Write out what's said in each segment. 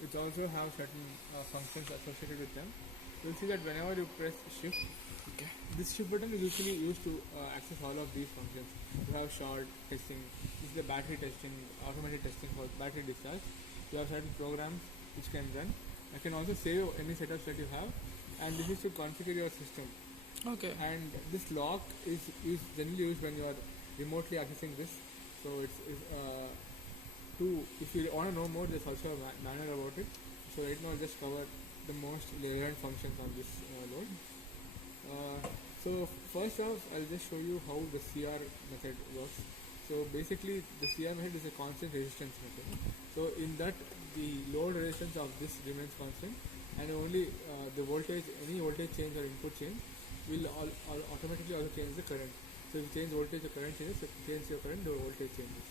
which also have certain functions associated with them. You'll see that whenever you press shift, this shift button is usually used to access all of these functions. You have short testing, this is the battery testing, automatic testing for battery discharge. You have certain programs which can run. I can also save any setups that you have, and this is to configure your system. Okay. And this lock is generally used when you are remotely accessing this. So if you want to know more, there's also a manual about it. So right now I'll just cover the most relevant functions on this load. So first off, I'll just show you how the CR method works. So basically the CR method is a constant resistance method. So in that the load resistance of this remains constant, and only the voltage, any voltage change or input change will automatically also change the current. So if you change voltage, the current changes. If you change your current, the voltage changes.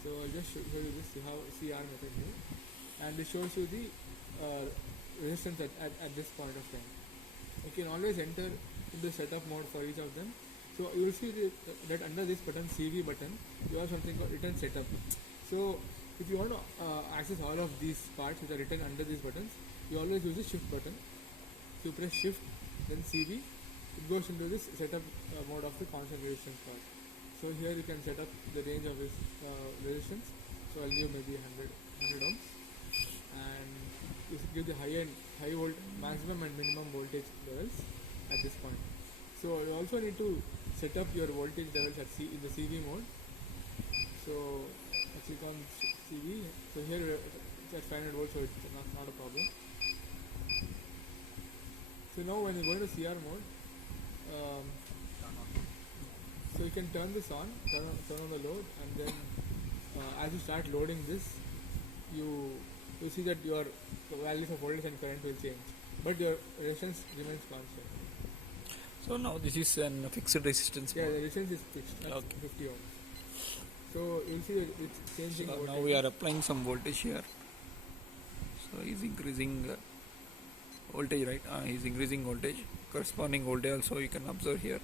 So I'll just show you this how CR method here, and this shows you the resistance at this point of time. You can always enter the setup mode for each of them. So you will see that under this button, CV button, you have something called return setup. So if you want to access all of these parts which are written under these buttons, you always use the shift button. So you press shift, then CV, it goes into this setup mode of the constant resistance part. So here you can set up the range of this resistance. So I'll give maybe 100 ohms, and you give the high volt maximum and minimum voltage levels at this point. So you also need to set up your voltage levels in the CV mode. So I click on CV. So here it's at 500 volts, so it's not a problem. So now when you go into CR mode, so you can turn this on, turn on the load, and then as you start loading this, you see that your values of voltage and current will change, but your resistance remains constant. So now this is a fixed resistance. Yeah, the resistance is fixed at 50 ohms. So you'll see that it's changing. So now we are applying some voltage here. So he's increasing voltage, right? He's increasing voltage. Corresponding voltage also you can observe here.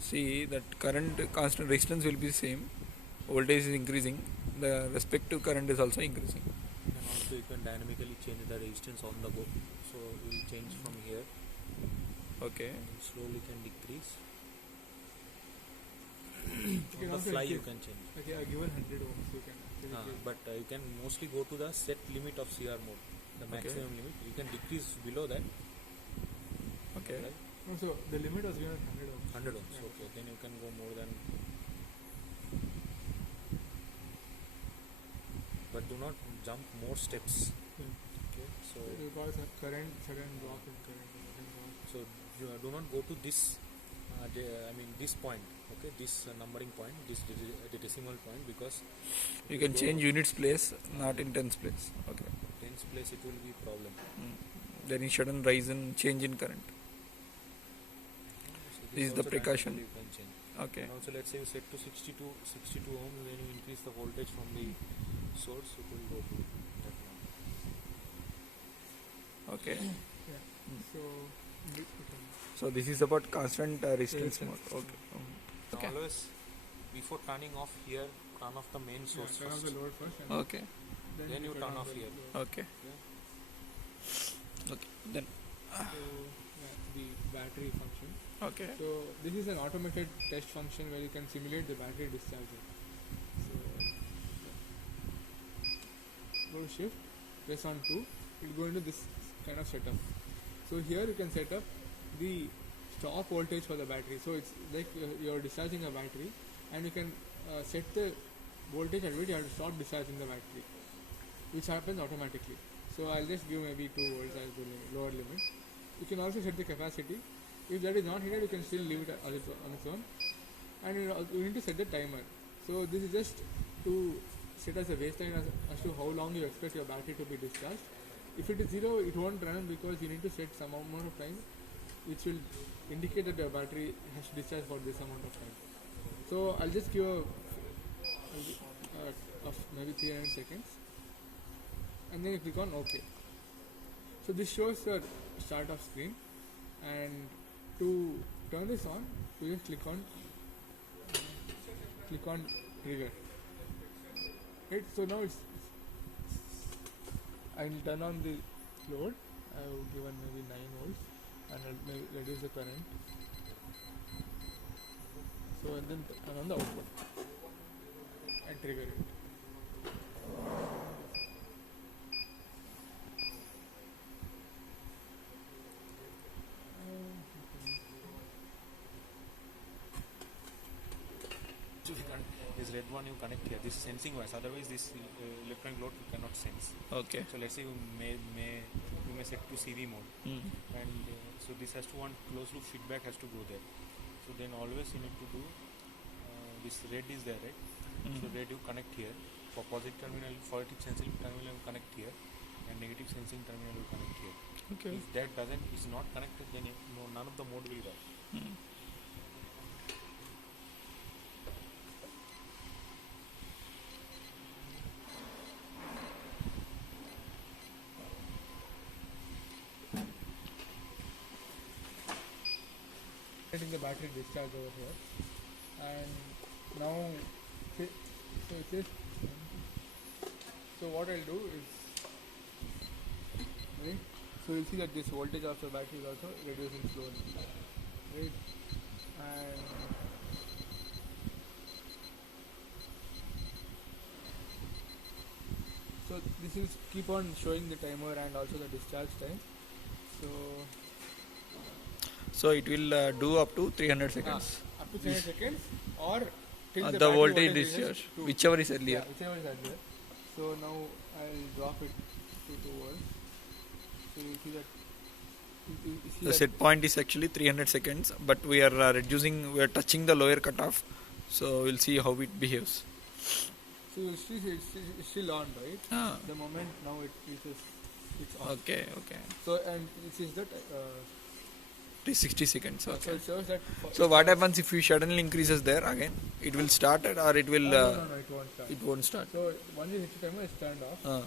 See that current constant resistance will be the same. Voltage is increasing. The respective current is also increasing. And also you can dynamically change the resistance on the go. So it will change from here. Okay. And slowly can decrease. You On the fly you can change. Okay, I given 100 ohms. You can but you can mostly go to the set limit of CR mode, the maximum limit. You can decrease below that. Okay. Right? No, so the limit was given 100 ohms. 100 ohms. Yeah. Okay. Then you can go more than. But do not jump more steps. Yeah. Okay. So Because current, sudden drop in current. so you do not go to this. This point. Okay, this numbering point, the decimal point, because You can change units place, not in tens place. Okay. tens place it will be problem. Then it shouldn't rise and change in current. So This is the also precaution. dynamically you can change. Okay. And also let's say you set to 62 ohms, then you increase the voltage from the source, it will go to that one. Okay. Yeah. So this is about constant resistance mode. Okay. Okay. Always before turning off here, turn off the main source turn off first. the load first. And Okay. Then you turn off here. Okay. Okay. Then. So the battery function. Okay. So this is an automated test function where you can simulate the battery discharging. So go to shift, press on 2, it will go into this kind of setup. So here you can set up the stop voltage for the battery. So it's like you're discharging a battery, and you can set the voltage at which you have to stop discharging the battery, which happens automatically. So I'll just give maybe 2 volts as the lower limit. You can also set the capacity. If that is not needed, you can still leave it on its own. And you need to set the timer. So this is just to set as a baseline as to how long you expect your battery to be discharged. If it is 0, it won't run because you need to set some amount of time which will indicate that your battery has to discharge for this amount of time. So I'll just give of maybe 300 seconds, and then you click on OK. So this shows your start of screen, and to turn this on, you just click on trigger. Right. So now it's I'll turn on the load. I have given maybe 9 volts and I'll maybe reduce the current. So and then turn on the output and trigger it. So this red one you connect here. This is sensing wires. Otherwise, this electronic load you cannot sense. Okay. So let's say you may set to CV mode, and so this has to one closed loop feedback has to go there. So then always you need to do this red is there, right? So red you connect here. For positive terminal, positive sensing terminal you connect here, and negative sensing terminal you connect here. Okay. If that is not connected, then none of the mode will work. Getting the battery discharge over here, and now so it is. So what I'll do is, right? So you'll see that this voltage of the battery is also reducing slowly, right? And so this will keep on showing the timer and also the discharge time. So it will do up to 300 seconds. Up to 300 seconds or till The battery voltage reaches discharge, 2. whichever is earlier. Yeah, whichever is earlier. So now I'll drop it to 2 volts. So you see that. You see The that set point is actually 300 seconds, but we are we are touching the lower cutoff. So we'll see how it behaves. So you see it's still on, right? Ah. The moment now it reaches, it's on. Okay. So and it is that. It is 60 seconds. So Okay. it shows that. So what happens if we suddenly increases there again? It will start it or it will. No, it won't start. It won't start. So once you hit the timer, it's turned off.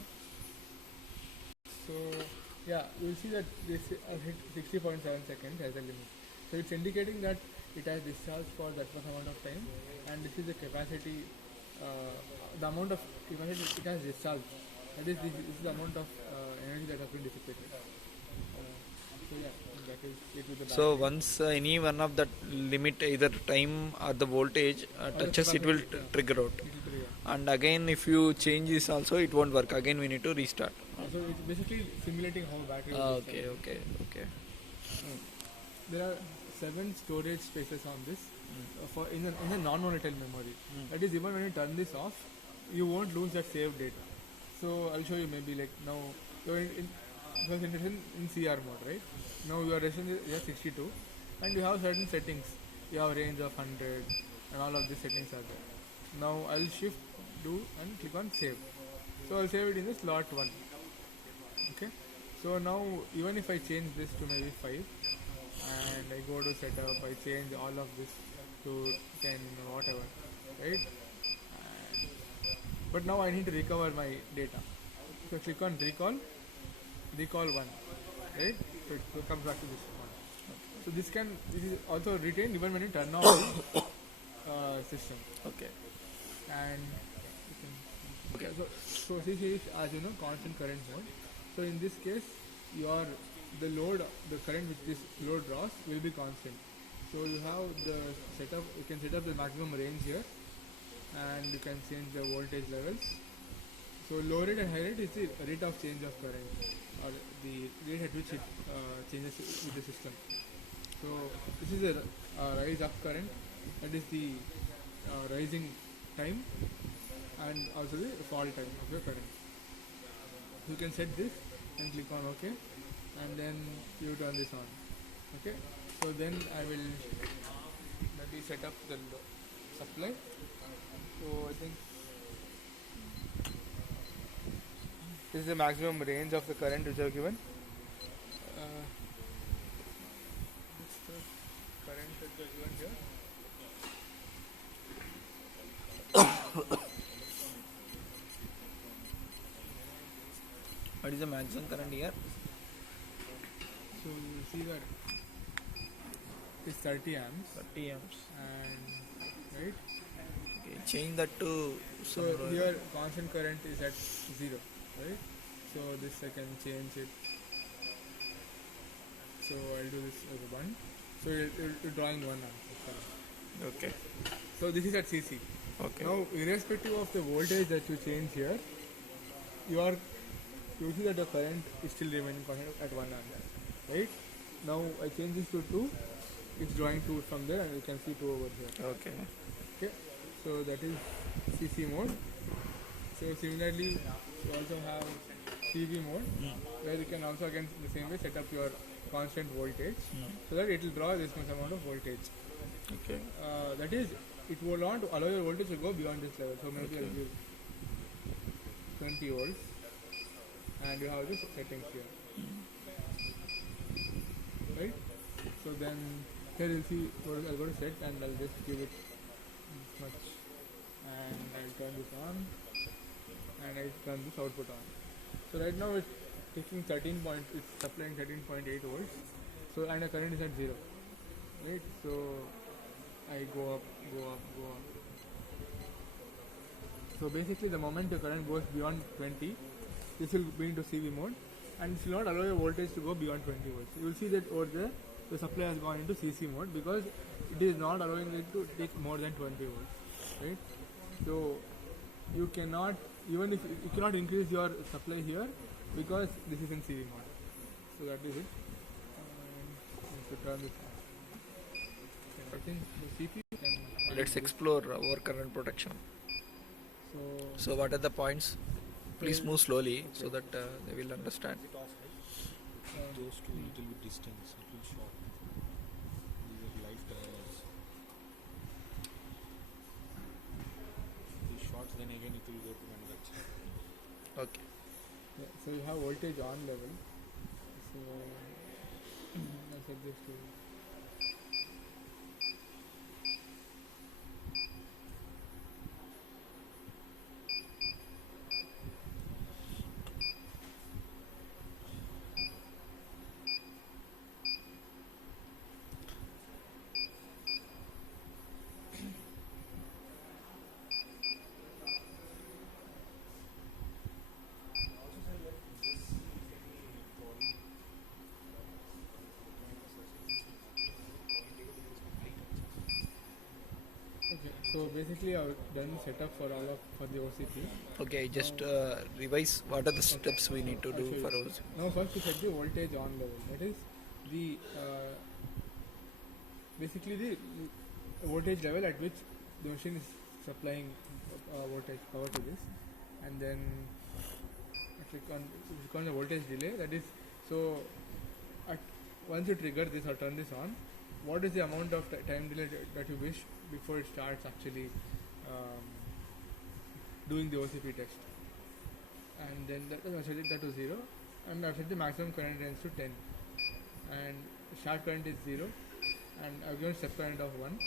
So yeah, you will see that this hit 60.7 seconds as a limit. So it's indicating that it has discharged for that much amount of time, and this is the capacity, the amount of capacity it has discharged. That is, this is the amount of energy that has been dissipated. So yeah, that is it with the battery. So once any one of that limit, either time or the voltage touches, it will trigger out. It will trigger. And again, if you change this also, it won't work. Again, we need to restart. So it's basically simulating how battery will discharge. Okay. There are 7 storage spaces on this for in a non-volatile memory. That is, even when you turn this off, you won't lose that saved data. So I'll show you maybe like now. You're because it is in CR mode, right? Now your resolution is 62, and you have certain settings. You have range of 100, and all of these settings are there. Now I'll shift, do, and click on save. So I'll save it in the slot 1. Okay. So now even if I change this to maybe 5, and I go to setup, I change all of this to 10 or whatever, right? But now I need to recover my data. So click on recall 1, right? So it comes back to this one. So this is also retained even when you turn off the system. Okay. And so this is, as you know, constant current mode. So in this case, the current which this load draws will be constant. So you have the setup. You can set up the maximum range here, and you can change the voltage levels. So low rate and high rate is the rate of change of current, or the rate at which it changes with the system. So this is a rise of current, that is the rising time, and also the fall time of the current. You can set this and click on OK, and then you turn this on. Okay, so then I will maybe set up the supply. So I think this is the maximum range of the current which I have given. This is the current that I have given here. What is the maximum current here? So you will see that it's 30 amps. 30 amps. And right. Okay, change that to So here constant current is at 0, right? So this I can change it. So I'll do this as a 1. So you're drawing 1 answer. Okay. So this is at CC. Okay. Now, irrespective of the voltage that you change here, you see that the current is still remaining constant at 1 ampere, right? Now I change this to 2. It's drawing 2 from there, and you can see 2 over here. Okay. Okay. So that is CC mode. So similarly, you also have CV mode, where you can also again the same way set up your constant voltage, so that it will draw this much amount of voltage. Okay. That is, it will not allow your voltage to go beyond this level. So maybe I'll give 20 volts, and you have the settings here, right? So then here you'll see I'll go to set, and I'll just give it this much, and I'll turn this on, and I'll turn this output on. So right now it's taking it's supplying 13.8 volts. So and the current is at 0, right? So I go up. So basically the moment the current goes beyond 20, this will be into CV mode, and this will not allow your voltage to go beyond 20 volts. You will see that over there the supply has gone into CC mode because it is not allowing it to take more than 20 volts, right? So you cannot, even if you cannot increase your supply here because this is in CV mode. So that is it. To turn this on. I think the CPU can. Let's explore overcurrent protection. So what are the points? Please move slowly so that they will understand. Those two little bit distance, it will short. These are live terminals. These shots, then again it will go to manufacturer. Okay. Yeah, so you have voltage on level. So I set this to. So basically I've done setup for the OCP. Okay, just revise what are the steps we need to do for OCP. Now first we set the voltage on level. That is the basically the voltage level at which the machine is supplying voltage power to this, and then click on the voltage delay. That is, so once you trigger this or turn this on, what is the amount of time delay that you wish before it starts actually doing the OCP test, and then I'll set that to 0, and I've set the maximum current range to 10, and start current is 0, and I've given step current of 1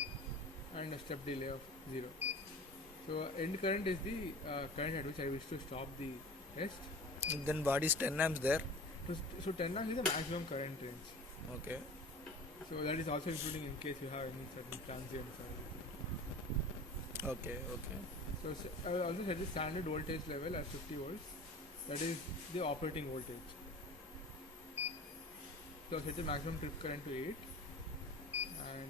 and a step delay of 0. So end current is the current at which I wish to stop the test. And then what is 10 amps there? So 10 amps is the maximum current range. Okay. So that is also including in case you have any certain transients. Okay. So I will also set the standard voltage level as 50 volts. That is the operating voltage. So set the maximum trip current to 8 and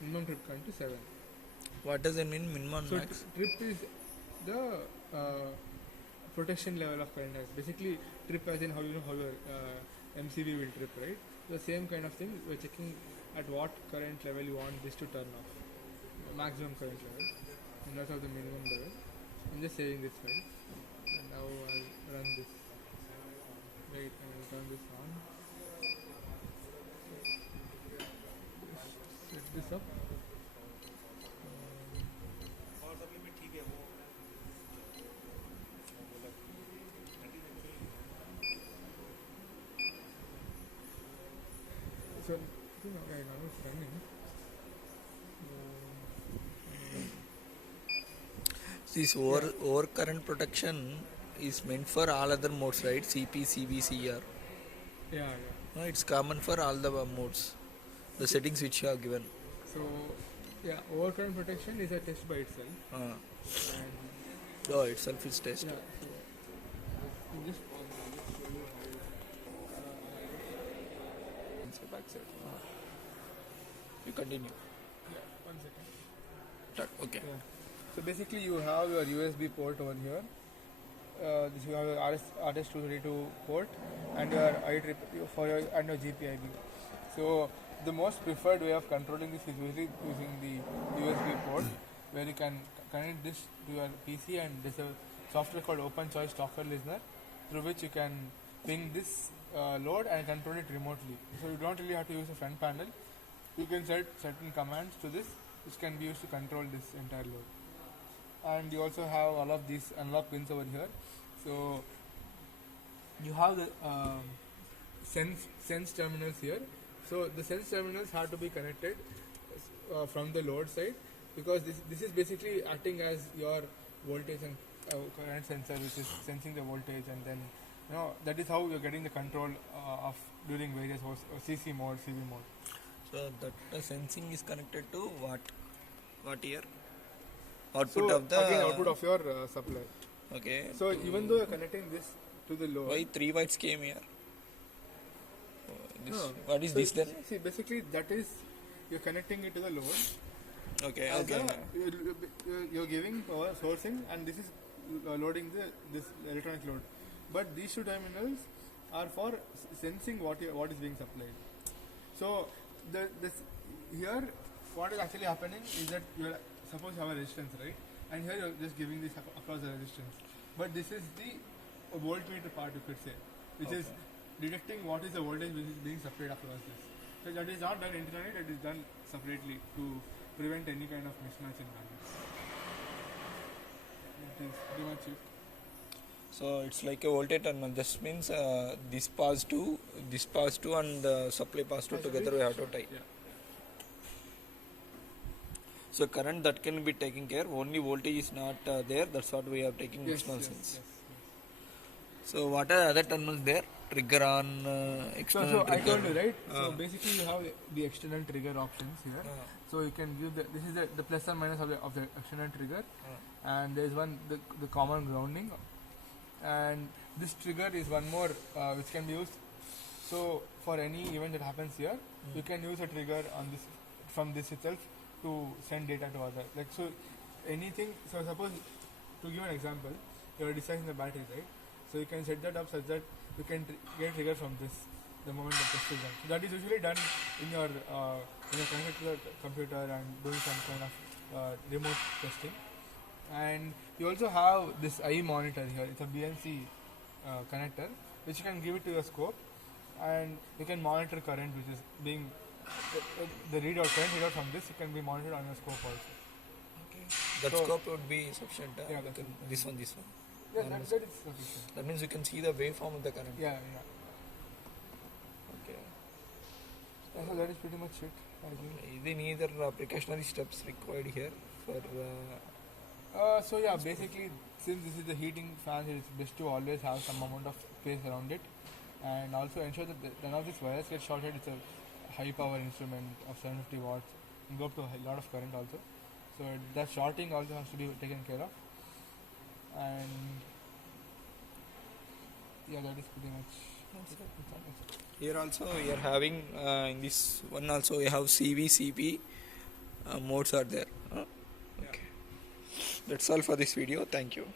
minimum trip current to 7. What does it mean, minimum So max? trip is the protection level of current. Basically, trip as in how your MCB will trip, right? The same kind of thing. We're checking at what current level you want this to turn off. Maximum current level, and that's of the minimum level. I'm just saving this file, and now I'll run this. Wait, and I'll turn this on. Set this up. So, okay, now it's running. This overcurrent protection is meant for all other modes, right? CP, CB, CR. Yeah. No, it's common for all the modes. The settings which you have given. So, yeah, overcurrent protection is a test by itself. And itself is test. yeah, so just pause. So, you continue. Yeah, 1 second. Okay. Yeah. So basically you have your USB port over here. This you have your RS232 port and your and your GPIB. So the most preferred way of controlling this is usually using the USB port, where you can connect this to your PC, and there's a software called Open Choice Software Listener, through which you can ping this load and control it remotely. So you don't really have to use a front panel. You can set certain commands to this, which can be used to control this entire load. And you also have all of these analog pins over here. So you have the sense terminals here. So the sense terminals have to be connected from the load side, because this is basically acting as your voltage and current sensor, which is sensing the voltage, and then that is how you're getting the control of during various CC mode, CV mode. So that sensing is connected to what here? Output so of the again, output of your supply. Okay. So even though you're connecting this to the load, why 3 bytes came here? What is so this then? See, basically that is you're connecting it to the load. Okay. As Okay. You're giving power sourcing, and this is loading this electronic load. But these two terminals are for sensing what is being supplied. So here what is actually happening is that you suppose you have a resistance, right? And here you're just giving this across the resistance. But this is the voltmeter part, you could say, which is detecting what is the voltage which is being supplied across this. So that is not done internally, that is done separately to prevent any kind of mismatch in values. That is pretty much it. So it's like a voltage terminal. This means this pass to, and the supply pass to together we have to tie. Yeah. So current that can be taken care. Only voltage is not there. That's what we are taking external sense. Yes. So what are other terminals there? Trigger on external So trigger. I told you, right? So basically you have the external trigger options here. So you can give this is the plus and minus of the external trigger, and there is the common grounding, and this trigger is one more which can be used. So for any event that happens here, you can use a trigger on this from this itself to send data to other. Like so, anything. So suppose, to give an example, you are discharging the battery, right? So you can set that up such that you can get trigger from this the moment the test is done. So that is usually done in your when you're connected to the computer and doing some kind of remote testing. And you also have this eye monitor here. It's a BNC connector, which you can give it to your scope, and you can monitor current, which is being the readout, current readout from this. You can be monitored on your scope also. Okay. That So- scope would be sufficient. Yeah, This one. Yeah, that is sufficient. That means you can see the waveform of the current. Yeah. Okay. So that is pretty much it. I think. Is there any other precautionary steps required here for? So yeah, basically, since this is the heating fan, it is best to always have some amount of space around it, and also ensure that none of these wires get shorted. It's a high power instrument of 750 watts, and go up to a lot of current also. So that shorting also has to be taken care of, and yeah, that is pretty much. Here also we are having in this one also we have CV, CP modes are there. Okay. That's all for this video. Thank you.